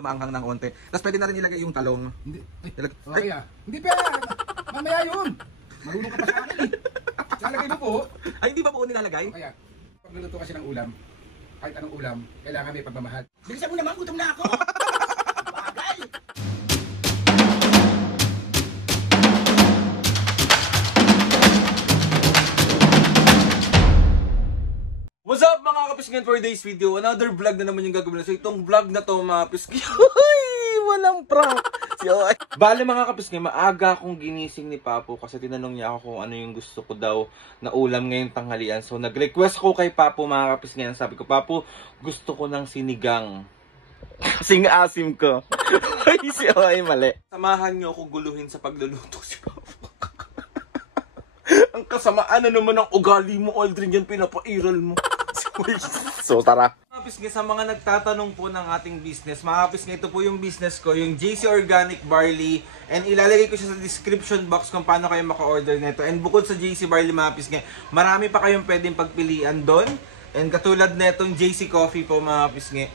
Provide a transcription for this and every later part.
Maanghang ng onte. Tapos pwede na rin ilagay yung talong. Hindi. Ay. Hindi pa. Mamaya yun. Marunong ka pa sa akin eh. Lalagay mo po. Ay, hindi ba po nilalagay? Kaya, pagluluto kasi ng ulam, kahit anong ulam, kailangan may pagmamahal. Bilisan mo naman, gutom na ako. Bagay. What's up mga kapisngin, for today's video? Another vlog na naman yung gagawin na. So itong vlog na to mga kapisngin, walang prank. Bale mga kapisngin, maaga akong ginising ni Papo kasi tinanong niya ako kung ano yung gusto ko daw na ulam ngayong tanghalian. So nag-request ko kay Papo mga kapisngin. Sabi ko, Papo, gusto ko ng sinigang. Kasing asim ko. Ay, mali. Samahan niyo ako guluhin sa pagluluto si Papo. Ang kasamaan na naman ng ugali mo, Aldrin, yan pinapairal mo. So tara. Mga kapisngin, sa mga nagtatanong po ng ating business, mga kapisngin, ito po yung business ko, yung JC Organic Barley, and ilalagay ko siya sa description box kung paano kayo maka-order nito. And bukod sa JC Barley mga kapisngin, marami pa kayong pwedeng pagpilian doon. And katulad netong JC Coffee po mga kapisngin.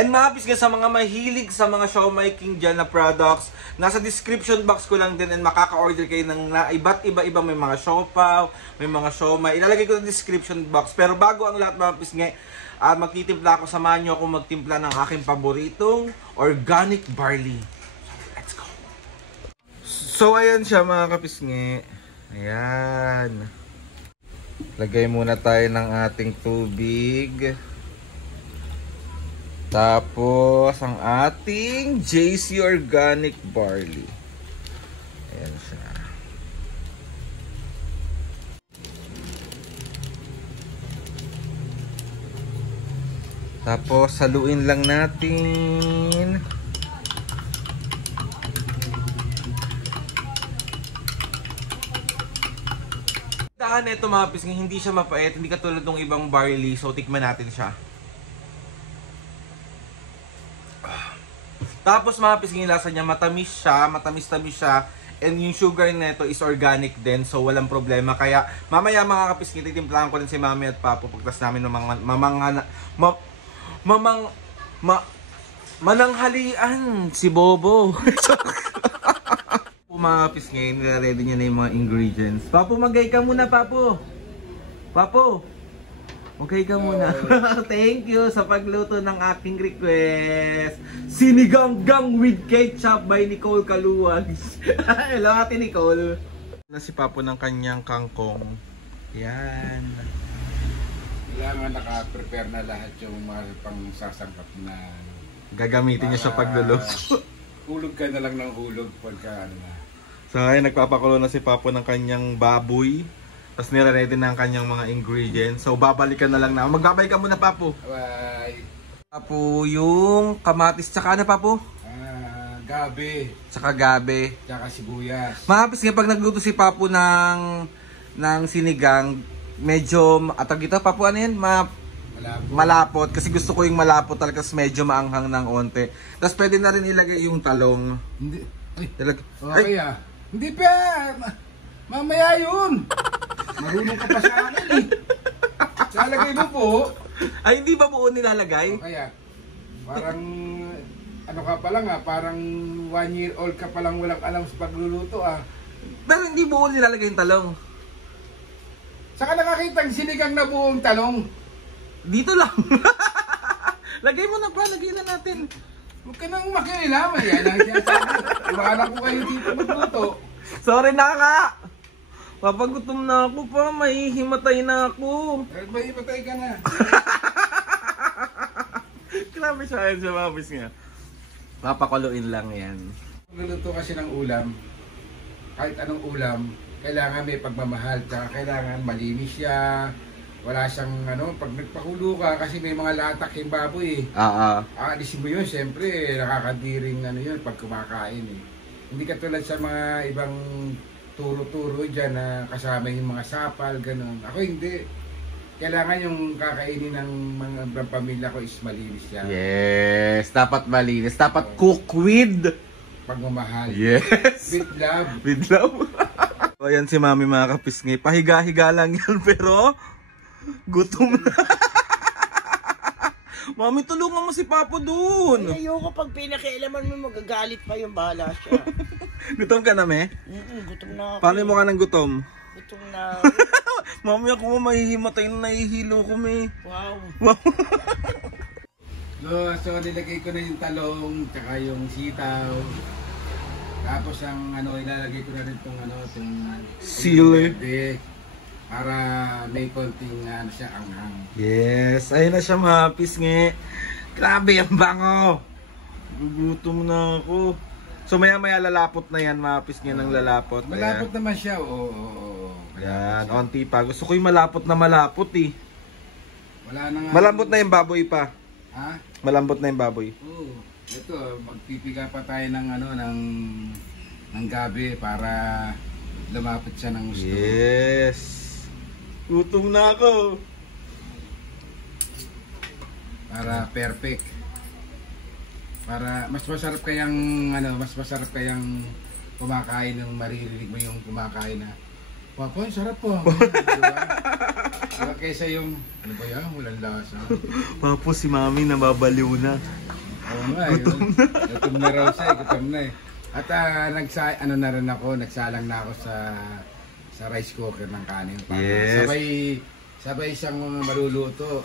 And mga kapisngin, sa mga mahilig sa mga Siomai King dyan na products, nasa description box ko lang din, and makaka-order kayo ng iba't iba-iba. May mga siopaw, may mga siomai. Ilalagay ko sa description box. Pero bago ang lahat mga kapisngin, magtitimpla ako. Samahan nyo ako magtimpla ng aking paboritong organic barley. Let's go! So ayan siya mga kapisngin. Ayan. Lagay muna tayo ng ating tubig. Tapos, ang ating JC Organic Barley. Ayan siya. Tapos, haluin lang natin. Daan ito mga kapisngin, hindi siya mapait. Hindi katulad ng ibang barley. So, tikman natin siya. Tapos mga kapisngin, lasa niya, matamis siya, and yung sugar nito is organic din, so walang problema. Kaya mamaya mga kapisngin, titimplahan ko rin si Mami at Papo pagtas namin ng mananghalian si Bobo. Mga kapisngin, ready niya na yung mga ingredients. Papo, magay ka muna, Papo. Papo, okay ka muna. Thank you sa pagluto ng aking request. Siniganggang with ketchup by Nicole Caluwag. Hello, Ate Nicole. Si Papo ng kanyang kangkong. Yan. Kailangan naka-prepare na lahat yung mga pang sasangkap na gagamitin niya sa pagluluto. Hulog ka na lang ng hulog pagka ano na. So ay nagpapakulo na si Papo ng kanyang baboy. Tapos nire-ready na ang kanyang mga ingredients. So babalikan na lang na. Magbabay ka muna, Papo. Bye. Papo, yung kamatis tsaka ano, Papo? Gabi. Tsaka gabi. Tsaka sibuyas. Mga kapisngin, pag nagluto si Papo ng sinigang, medyo, atag ito, Papo, ano yan? Malapot. Kasi gusto ko yung malapot talaga, medyo maanghang ng onte. Tapos pwede na rin ilagay yung talong. Hindi. Ay. Hindi pa. Mamaya yun. Marunong ka pa sa akin eh. Lalagay mo po. Ay, hindi ba buo nilalagay? Kaya, parang, ano ka pa lang parang 1 year old ka pa lang walang alam sa pagluluto Pero hindi buo nilalagay yung talong. Saka nakakita ang sinigang na buong talong. Dito lang. Lagay mo na pa, lagay na natin. Huwag ka nang makialaman yan. Iwanan ko kayo dito magluto. Sorry na ka. Papagutom na ako pa, mahihimatay na ako. Mahihimatay ka na. Grabe siya yun sa mabis nga. Papakuluin lang yan. Pagluluto kasi ng ulam, kahit anong ulam, kailangan may pagmamahal. Tsaka kailangan malinis siya. Wala siyang pag nagpakulo ka kasi may mga latak yung baboy Aalisin mo yun, siyempre nakakadiring yun pag kumakain Hindi katulad sa mga ibang turo-turo dyan na kasama yung mga sapal, gano'n. Ako hindi. Kailangan yung kakainin ng mga pamilya ko is malinis yan. Yes, dapat malinis. Dapat cook with pagmamahal. Yes. With love. With love. So, ayan si Mami mga kapisngin. Pahiga-higa lang yan pero gutom na. Mami, tulungan mo si Papo dun. Ayoko pag pinakialaman mo, magagalit pa yung bahala siya. Gutom ka na, me? Gutom na ako. Paano mo ka ng gutom? Gutom na. Mami, ako mo mahihimatay na nahihilo ko, me. Wow. Wow. So nilagay ko na yung talong, tsaka yung sitaw. Tapos ang ilalagay ko na rin itong Sili. verde, para may konting siya anghang. Yes, ayun na siya mga pisngi. Grabe ang bango. Gugutom na ako. So maya maya lalapot na yan mga pisngi ng lalapot. Malapot naman siya, oo. Yan, onti pa. Gusto ko yung malapot na malapot eh. Wala na nga. Malambot na yung baboy pa. Ha? Malambot na yung baboy. Oo. Ito, magpipiga pa tayo ng gabi para lumapit siya ng gusto. Yes. Gutom na ako. Para perfect. Para mas masarap kayang kumakain ng maririnig mo yung kumakain na Papa, sarap po. Diba? Diba kaysa yung ano ba yan? Walang lasa. Papo, si Mami nababaliw na. Oo nga, gutom na raw siya, gutom na eh. At nagsalang na ako sa rice cooker ng kanin. Para Yes. Sabay siyang maluluto.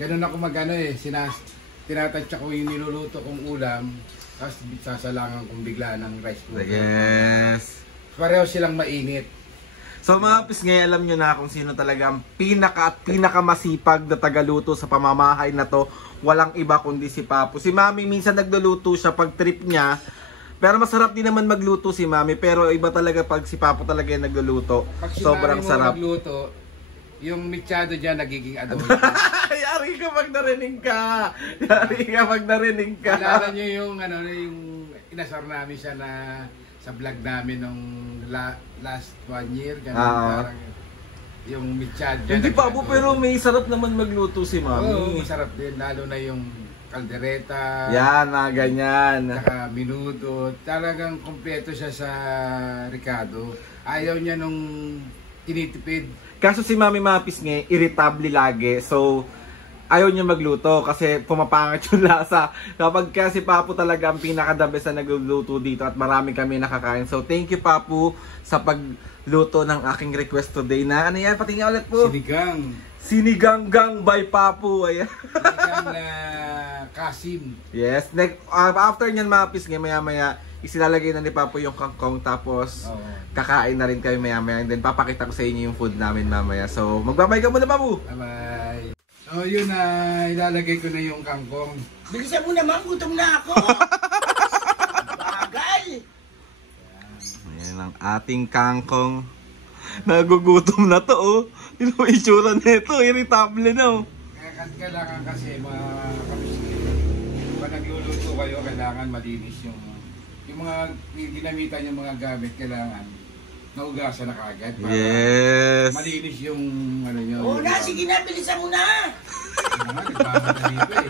Ganun ako tinatansya ko yung niluluto kong ulam, tapos sasalangan kong bigla ng rice cooker. Yes. Pareho silang mainit. So mga pisngay, alam nyo na kung sino talaga ang pinakamasipag na tagaluto sa pamamahay na to. Walang iba kundi si Papo. Si Mami minsan nagluluto siya pag trip niya. Pero masarap din naman magluto si Mami. Pero iba talaga pag si Papo talaga yung nagluluto. Pag si Sobrang Mami mo sarap. magluto, yung mitsado dyan nagiging adobo. Yari ka pag narinig ka. Yari ka pag narinig ka. Alala nyo yung inasar namin siya na sa vlog namin nung last 1 year. Ganun, parang yung mitsado dyan. Hindi Papo, pero may sarap naman magluto si Mami. Oo, masarap din. Lalo na yung kaldereta. Yan, ganyan. Saka minuto. Talagang kompleto siya sa Ricardo. Ayaw niya nung tinitipid. Kaso si Mami Mapis nga, irritable lagi. So, ayaw niya magluto kasi pumapangit yung lasa. Kapag kasi Papo talaga ang pinaka-the best na nagluluto dito at marami kami nakakain. So, thank you Papo sa pagluto ng aking request today na ano yan, pati nga ulit po. Sinigang. Siniganggang by Papo. Ayan. Sinigang na Kasim. Yes. After nyan Mapis nga, maya-maya, isilalagay na ni Papo yung kangkong tapos kakain na rin kayo maya-maya. And then papakita ko sa inyo yung food namin mamaya. So, magbabay ka muna Papo. Bye-bye. So, yun na. Ilalagay ko na yung kangkong. Bilisan mo naman, gutom na ako. Bagay. Ayan ang ating kangkong. Nagugutom na to oh. Yung itsura nito, irritable na oh. Kailangan kasi mga kapiski. Pag nagluluto kayo, kailangan malinis yung mga ginamitan yung mga gamit. Kailangan naugasan na kagad. Para Yes. malinis yung ano nyo. Oo na, sige na, bilisan mo na. Nagmamadali pa eh.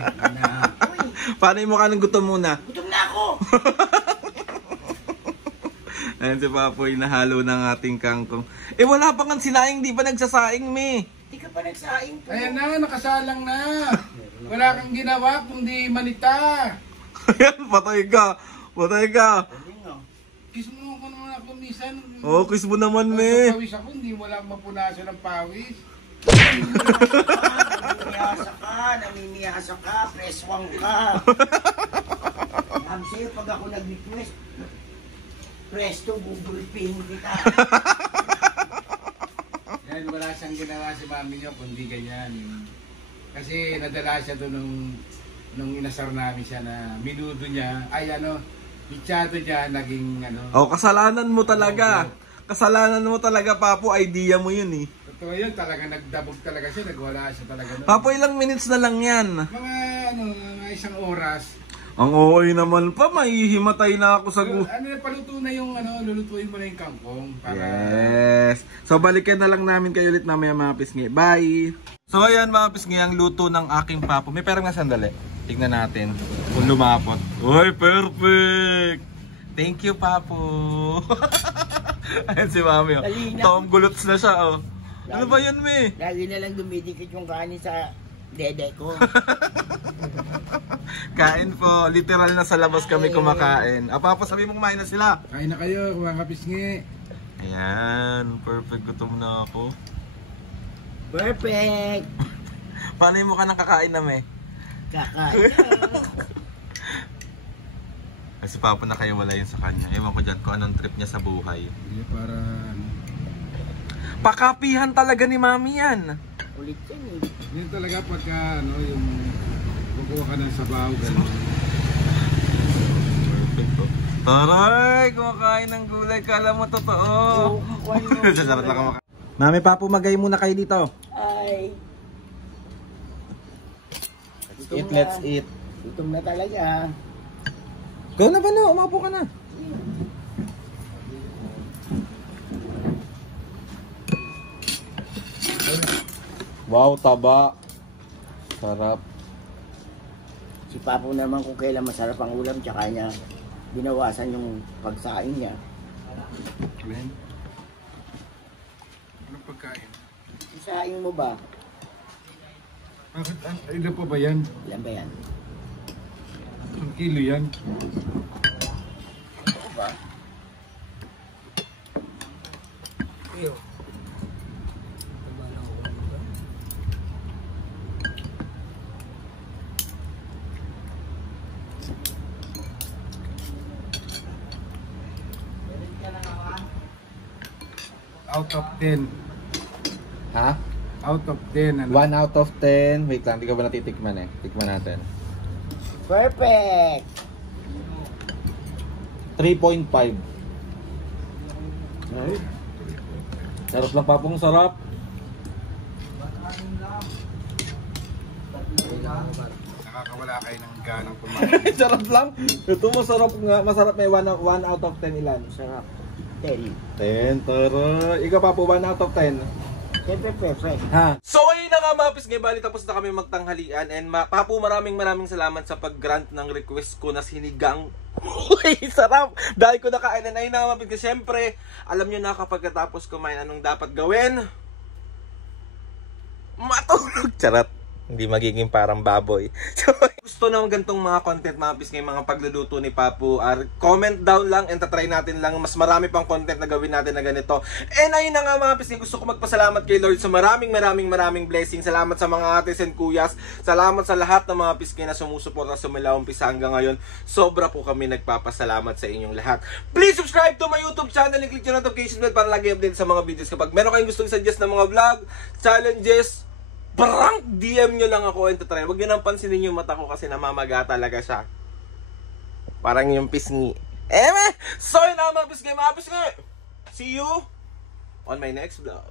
Uy, Paano yung mukha ng gutom muna? gutom na ako. Ayan si Papoy, nahalo ng ating kangkong. Eh wala pa nga sinaing, di pa nagsasaing me. Hindi ka pa nagsaing po. Ayan na, nakasalang na. Wala kang ginawa kundi manita. Ayan, patay ka. Patay ka. Kiss mo ko naman ako minsan. Oh, kiss mo naman me. Pawis ako, hindi mo lang mapunasan ng pawis. Namimiyasa ka, preswang ka. Sabi sa'yo, pag ako nag-request, presto, bubulpin kita. Yan, wala siyang ginawa si mami niyo kundi ganyan. Kasi nadala siya doon nung inasar namin siya na minudo niya, pichado niya, naging Oh, kasalanan mo talaga. Kasalanan mo talaga, Papo. Idea mo yun eh. Totoo yun, talaga nagdabog talaga siya, nagwala siya talaga nun. Papo, ilang minutes na lang yan. Mga isang oras. Ang ooy naman pa, mahihimatay na ako sa Paluto na yung lulutuin mo na yung kangkong. Para... Yes. So balikan na lang namin kayo ulit mamaya mga pisngi. Bye! So ayan mga pisngi, ang luto ng aking Papo. May perang na sandali. Tignan natin kung lumapot. Uy, perfect! Thank you, Papo! Ayan si Mami. Dali na. Tom Gulots na siya, oh. Ano ba yan, me? Lagi na lang dumidikit yung kanin sa Dede ko. Kain po. Literal na sa labas kami kumakain. Apa, sabi mo kumain na sila. Kain na kayo, mga kapisngi. Ayan, perfect. Gutom na ako. Perfect. Paano yung mukha ng kakain na may? Kakain na. Kasi Papa na kayo wala yun sa kanya. Ewan ko dyan kung anong trip niya sa buhay. Hindi, para ano. Pakapihan talaga ni Mami yan. Ulit yan eh. Yun talaga pagka ano, yung kukuha ka ng sabaw, gano'n. Perfect po. Taray! Kumakain ng gulay. Kala mo totoo. Sasarap lang kumakain. Mami, Papu, magay muna kayo dito. Ay. Let's eat. Gutom na talaga. Go na ba na? Umapo ka na. Wow, taba. Sarap. Si Papo naman kung kailan masarap ang ulam, tsaka niya binawasan yung pagsaing niya. Glenn? Anong pagkain? Isaing mo ba? Bakit? Ilan pa ba yan? Ilan ba yan? 1 kilo yan. Ano ba? Iyo. Out of 10. Ha? Out of 10. Ano? 1 out of 10. Wait lang, hindi ka ba natitikman eh? Tikman natin. Perfect! 3.5. Sarap lang, Papong, sarap. Nakakawala kayo ng ganang kumain. Sarap lang. Ito masarap nga. Masarap may 1 out of 10 ilan? Sarap. 10. 10, tara. Ikaw pa po, 1 out of 10. Siyempre perfect. Ha? So ayun na nga mga pisngay, bali tapos na kami magtanghalian. And Papu, maraming salamat sa pag-grant ng request ko na sinigang. Uy, sarap! Dahil ko nakain na ayun na nga mga pisngay. Siyempre, alam nyo na kapag katapos kumain, anong dapat gawin? Matulog! Charot! Hindi magiging parang baboy. So, gusto naman gantong mga content mga pisngay, mga pagluluto ni Papu, comment down lang and tatry natin lang mas marami pang content na gawin natin na ganito. And ayun na nga mga pisngay, gusto ko magpasalamat kay Lord sa maraming blessings. Salamat sa mga ates and kuyas. Salamat sa lahat ng mga pisngay na sumusuporta sa mula umpisa hanggang ngayon. Sobra po kami nagpapasalamat sa inyong lahat. Please subscribe to my YouTube channel and click yung notification bell para lagi update sa mga videos. Kapag meron kayong gustong suggest na mga vlog, challenges, prank, DM nyo lang ako and tatry. Huwag nyo nang pansinin yung mata ko kasi namamaga talaga siya. Parang yung pisngi. So yun na mga pisngi. See you on my next vlog.